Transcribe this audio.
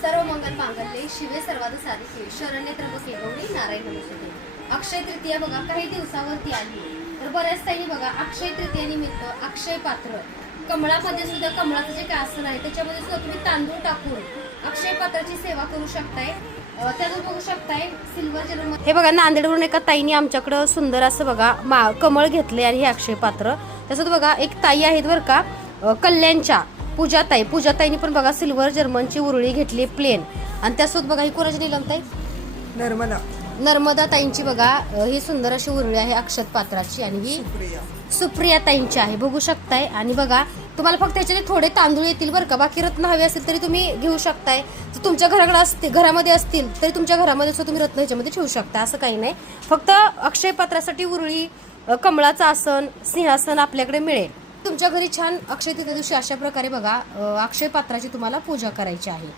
सर्व मंगल मांगल्ये शिवे सर्वाद साधिके शरण्ये त्र्यंबके गौरी नारायण नमोस्तुते। अक्षय तृतीया बघा काही दिवसावरती आली, तर बऱ्याच ताईंनी बघा अक्षय तृतीयेनिमित्त अक्षय पात्र कमळामध्ये सुद्धा कमळाचं जे काय आसन आहे त्याच्यामध्ये सुद्धा तुम्ही तांदूळ टाकून अक्षय पात्राची सेवा करू शकताय। त्यातून बघू शकताय सिल्वर जर्मन हे बघा नांदेडवरून एका ताईने आमच्याकडे सुंदर असं बघा कमळ घेतले आणि हे अक्षय पात्र। तसंच बघा एक ताई आहेत बरं का कल्याणच्या पूजाताईनी पण बघा सिल्वर जर्मनची उरळी घेतली प्लेन, आणि त्यासोबत बघा ही कोणाची निलमताई नर्मदा ताईंची बघा ही सुंदर अशी उरळी आहे अक्षत पात्राची, आणि ही सुप्रिया ताईंची आहे बघू शकताय। आणि बघा तुम्हाला फक्त याच्याने थोडे तांदूळ येतील बरं का, बाकी रत्न हवे असेल तरी तुम्ही घेऊ शकताय। जर तुमच्या घरामध्ये असतील तरी तुमच्या घरामध्ये सुद्धा तुम्ही रत्न ह्याच्यामध्ये ठेवू शकता, असं काही नाही। फक्त अक्षय पात्रासाठी उरळी कमळाचं आसन सिंहासन आपल्याकडे मिळेल। तुमच्या घरी छान अक्षय तृतीया दिवशी अशा प्रकारे बघा अक्षय पात्राची तुम्हाला पूजा करायची आहे।